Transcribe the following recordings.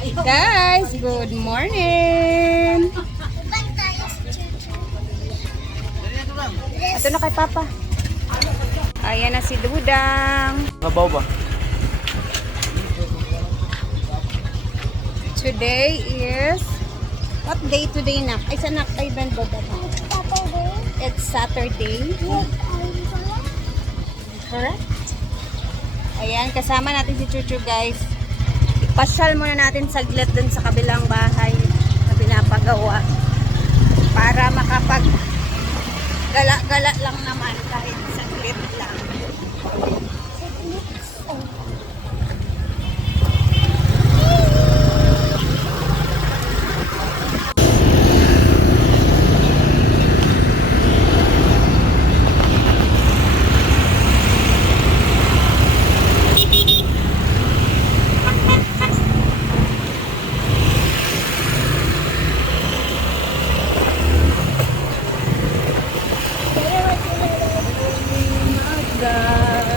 Guys, good morning. Ito na kay Papa. Ayan na si Dudang. Nabaw ba? Today is what day today na? Ay sanak ay ban ba ba? It's Saturday. Correct? Ayan, kasama natin si Chuchu guys. Ipasyal muna natin saglit dun sa kabilang bahay na pinapagawa para makapag gala-gala lang naman kahit saglit lang.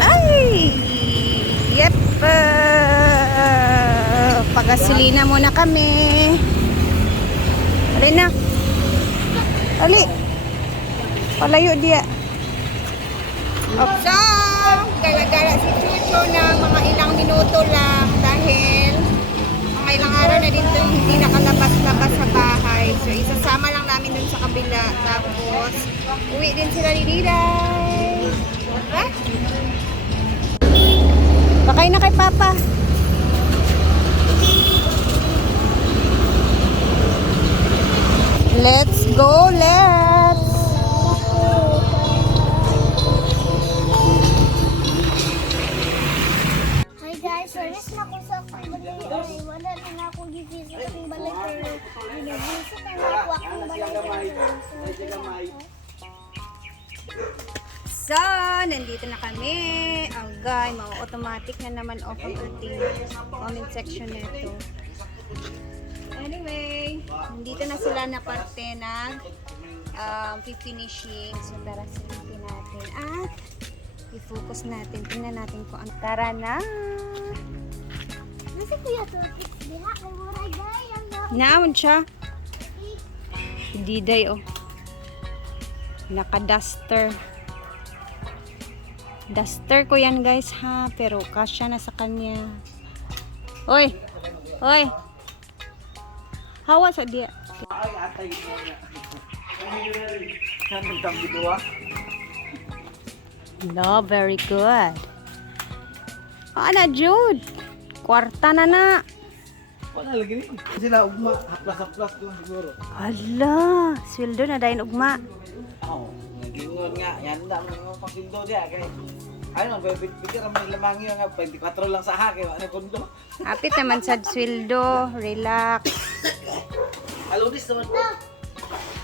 Ay! Yep! Pagasolina muna kami. Ali na. Ali. Palayo dia. So, gala-gala si Chucho ng mga ilang minuto lang dahil mga ilang araw na din itong hindi nakalabas-labas sa bahay. So, isasama lang namin dun sa kabila. Tapos, uwi din sila ni Diday. Ha? Bakay na kay Papa. Let's go, let's. Hi guys, service na ko sa akong balay. Ay, wala na akong givisit akong balay. Pero, ginavisit na ako akong balay. So, nandito na kami. Agay, automatic na naman off ang ating comment section nito. Anyway, nandito na sila na parte ng finishing. So, tara silipin natin at i-focus natin. Tingnan natin kung ano. Tara na! Nasa kuya to? Diha, may muray guys. Naamon siya. Diday, oh. Naka-duster. Duster ko yan guys ha, pero kasya na sa kanya. Oy! Oy! Hawa sa dia. Ay, atay mo na. Saan nagtang bidua? No, very good. Ana, Jude. Kwarta na na. Wala lagi rin. Sila ugma, haplas-haplas doon siguro. Hala, sweldo na dahil ugma. Oo, nagingon nga. Yan na, mga pangsindo diya. Kaya, ano, pikir may lamangi nga, 24 lang sa hake. Ano kundo? Apit naman sa sweldo. Relax. Alunis naman po.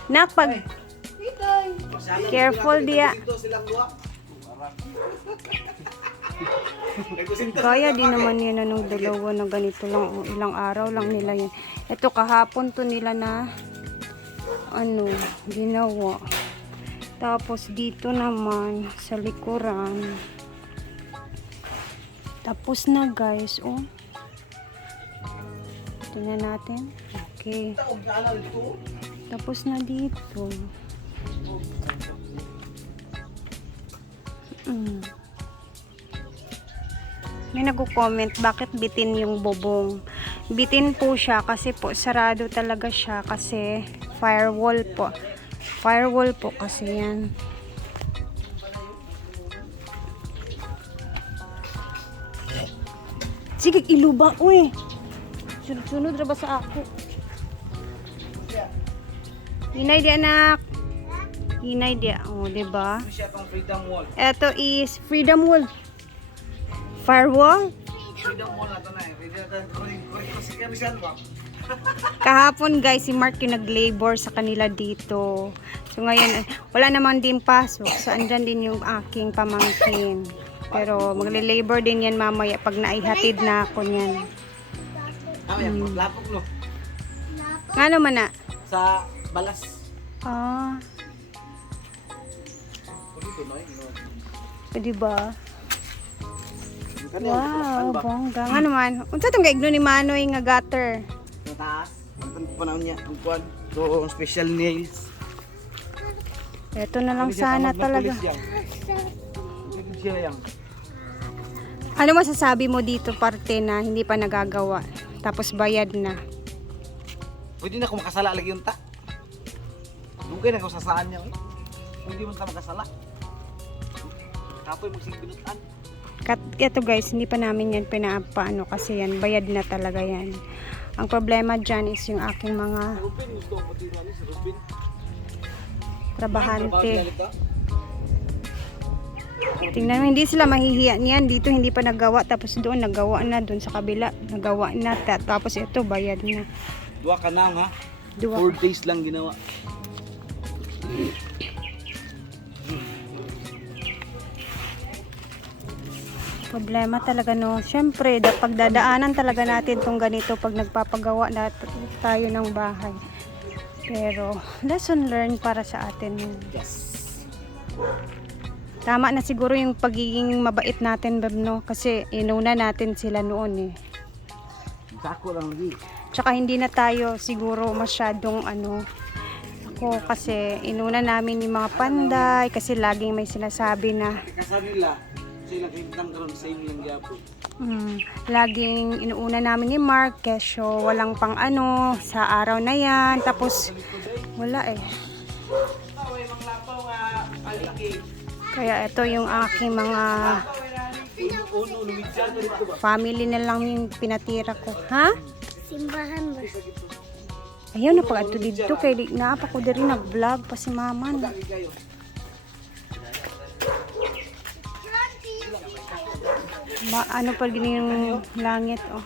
Nak, pag careful dia. Silang dua. Kaya din naman yan anong dalawa na ganito lang. Ilang araw lang nila yan. Ito kahapon to nila na ano, ginawa. Tapos dito naman sa likuran. Tapos na guys, oh. Tingnan natin. Okay. Tapos na dito. May nagko-comment bakit bitin yung bubong. Bitin po siya kasi po sarado talaga siya kasi firewall po. Firewall po kasi yan. Sige, iluba. Uy! Sunod-sunod na ba sa ako? Hinay di anak. Hinay di. O, diba? Siya pang Freedom Wall. Ito is Freedom Wall. Firewall? Freedom Wall na ito na eh. Freedom Wall. Kahapon guys, si Mark yung nag-labor sa kanila dito. So ngayon, wala naman din pasok. So andyan din yung aking pamangkin. Pero magle-labor din yan mamaya pag naihatid na ako niyan. Lapok no? Nga naman na? Sa balas. Ah. Pwede ba? Wow, bongga. Nga naman. Unsa tong gaigno ni Manoy nga gutter? Sa taas. Ang panahon niya. Ang kuwan. So, special nails. Ito na lang sana talaga. Siya yang. Ano masasabi mo dito parte na hindi pa nagagawa? Tapos bayad na. Pwede na kung makasala lagi yung ta. Mungkin na kung sasaan niya. Pwede mo ta makasala. Kapoy magsiginutan. Ito guys, hindi pa namin yan pinapaano kasi yan, bayad na talaga yan. Ang problema dyan is yung aking mga Rubin, gusto ko pati namin si Rubin. trabahante. Tingnan mo, hindi sila mahihiya niyan. Dito hindi pa nagawa, tapos doon nagawa na, doon sa kabila nagawa na, tapos ito bayad na. Dua ka na ha? Dua. 4 days lang ginawa. Problema talaga no. Siyempre, pagdadaanan talaga natin tong ganito pag nagpapagawa na tayo ng bahay. Pero, lesson learned para sa atin yun. Yes. Tama na siguro yung pagiging mabait natin, Beb, no? Kasi inuna natin sila noon eh. Sako lang di. Tsaka hindi na tayo siguro masyadong ako kasi inuna namin yung mga panday kasi laging may sinasabi na Kasi nila, sila kintang karon sa inyong gyapon. laging inuuna namin ni Mark kesyo walang pang sa araw na yan tapos wala eh. Away mang lapaw nga aliki. Kaya ito yung aking mga Uno lumidyan dito ba? family na lang yung pinatira ko. Ha? Simbahan ba? Ayaw na pag ato dito kay di na pa ko diri nag-vlog pa si mama na. Kayo. Ano pa gini yung langit oh.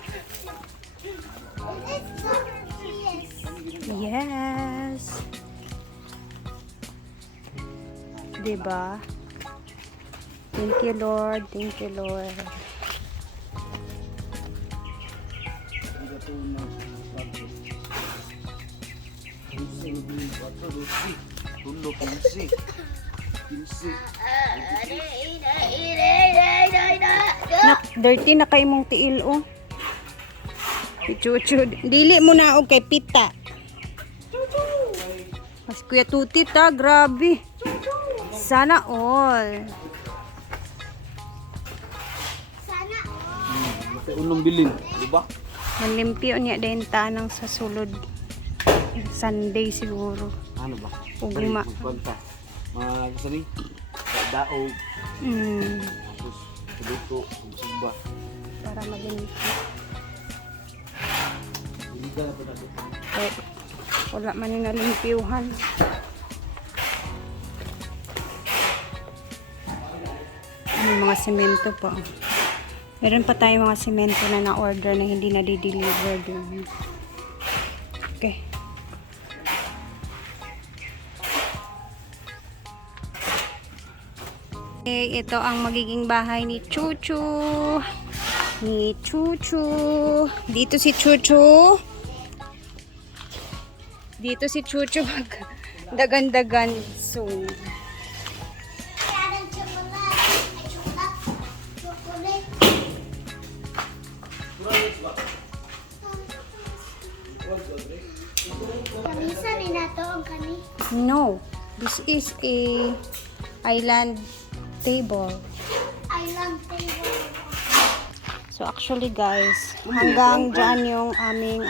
Yes. Diba? Thank you Lord. Thank you Lord. Nak, dirty na kay mong tiil oh. Chuchu, dili mo na og kay pita. Mas kuya tuti ta, grabe. Sana all. Sana Unong bilin, di ba? Manlimpyo niya din tanang sa sulod. Sunday siguro. Ano ba? Ugma. Banta. Mga gusto ni daog, tapos tubuto, sumba. Para maglimpyo. Hindi ka na pinag Eh, wala man yung nalimpyuhan. May mga semento pa. Meron pa tayong mga semento na na-order na hindi na-deliver dun. Okay. Okay, ito ang magiging bahay ni Chuchu. Ni Chuchu. Dito si Chuchu. Dito si Chuchu dagan-dagan soon. Kaya ng chocolate. Chocolate. Kamisa ni nato ang kani. No, this is a island table. Island table. So actually guys, hanggang dyan yung aming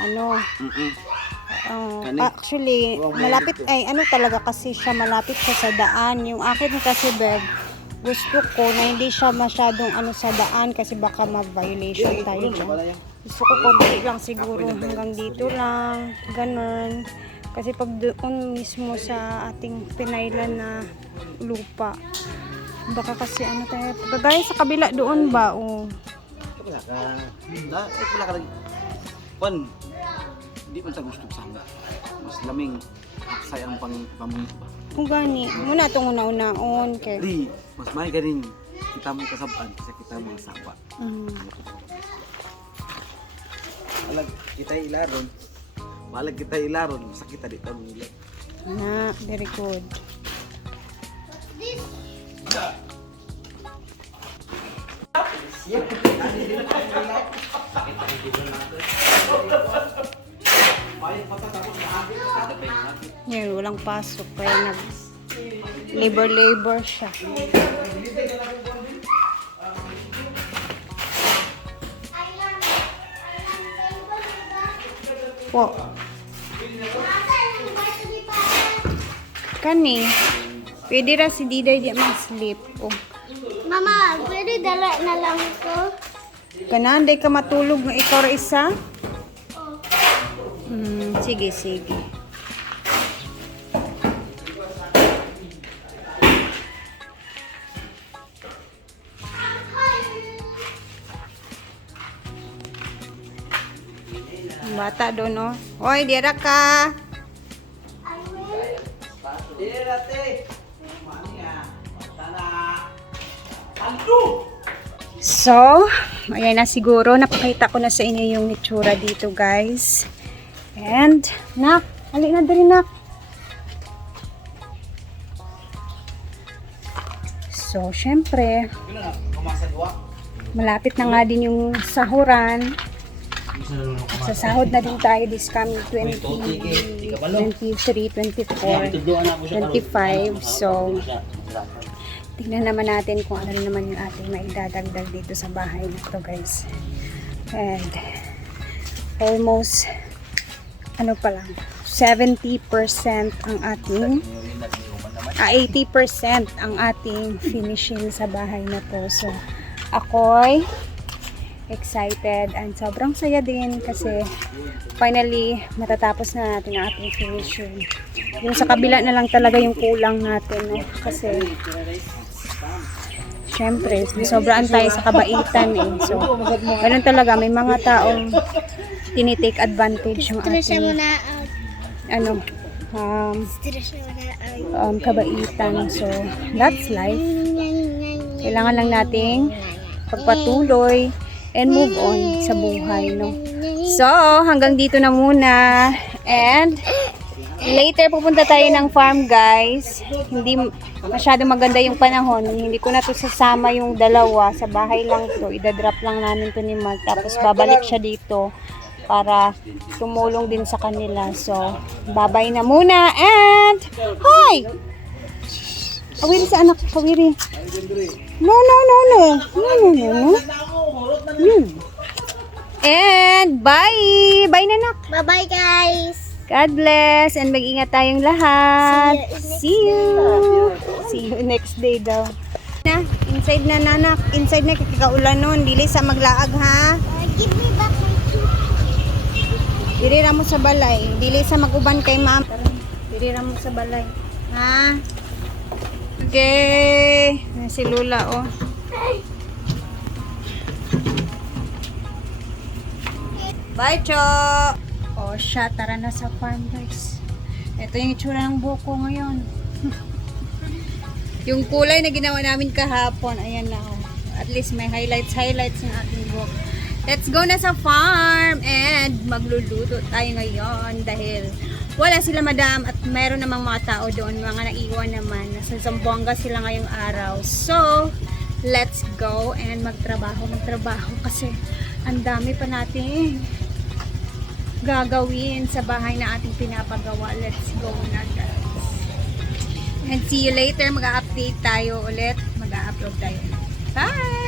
actually malapit ay talaga kasi siya malapit siya sa daan. Yung akin kasi Beb, gusto ko na hindi siya masyadong sa daan kasi baka ma-violation tayo dyan. Gusto ko konti lang siguro hanggang dito lang, ganun. Kasi pag doon mismo sa ating pinailan na lupa, baka kasi tayo, gaya sa kabila doon ba, wala ka. Wala ka. Pan. Hindi man ta gusto sana. Mas laming sayang pamilya ba. Kung gani, muna itong una-unaon kay. Di, mas may ganing kita mo kasabaan kasi kita mo sapa. Alag kita ilaron. Malag kita ilaron, sakit kita dito nila. Na, very good. Yan, walang pasok. Kaya labor siya. Po. Kani. Pwede ra si Diday di mag-sleep. Oh. Mama, pwede dala na lang ko. Kanan, day ka matulog na ikaw ra isa? Oh. Sige, sige. Ang bata doon, no? Hoy, dira ka. I will. So, ayan na siguro. Napakita ko na sa inyo yung itsura dito, guys. And, nak, hali na dali, nak. So, syempre, malapit na nga din yung sahuran. Sa sahod na din tayo this coming 23, 24, 25. So, tignan naman natin kung ano naman yung ating maidadagdag dito sa bahay na to, guys. And almost ano pa lang 70% ang ating 80% ang ating finishing sa bahay na to. So ako'y excited and sobrang saya din kasi finally matatapos na natin ang ating finishing. Yung sa kabila na lang talaga yung kulang natin, no? Kasi syempre, sobraan tayo sa kabaitan eh. So, ganun talaga, may mga taong tinitake advantage yung Stress na ating muna out. ano, Stress na muna out. kabaitan. So, that's life. Kailangan lang nating pagpatuloy and move on sa buhay, no? So, hanggang dito na muna. And later pupunta tayo ng farm, guys. Hindi masyado maganda yung panahon. Hindi ko na to sasama yung dalawa. Sa bahay lang to. Idadrop lang namin to ni Mark. Tapos babalik siya dito para tumulong din sa kanila. So, babay na muna. And, hi! Kawiri sa anak. Kawiri. No. And, bye! Bye na, nak. Bye-bye, guys. God bless and mag-ingat tayong lahat. See you next day daw. Na, inside na nanak. Inside na kikaulan nun. Dili sa maglaag ha. Give me back my tooth. Dili ra mo sa balay. Dili sa maguban kay ma'am. Dili ra mo sa balay. Ha? Okay. Si Lula oh. Bye, Cho! O siya, tara na sa farm, guys. Ito yung itsura ng buko ngayon. Yung kulay na ginawa namin kahapon, ayan na oh. At least may highlights yung ating buko. Let's go na sa farm and magluluto tayo ngayon dahil wala sila madam at mayroon namang mga tao doon, mga naiwan naman. Nasa Zamboanga sila ngayong araw. So, let's go and magtrabaho kasi ang dami pa natin gagawin sa bahay na ating pinapagawa. Let's go na, guys. And see you later. Mag-update tayo ulit. Mag-upload tayo. Bye!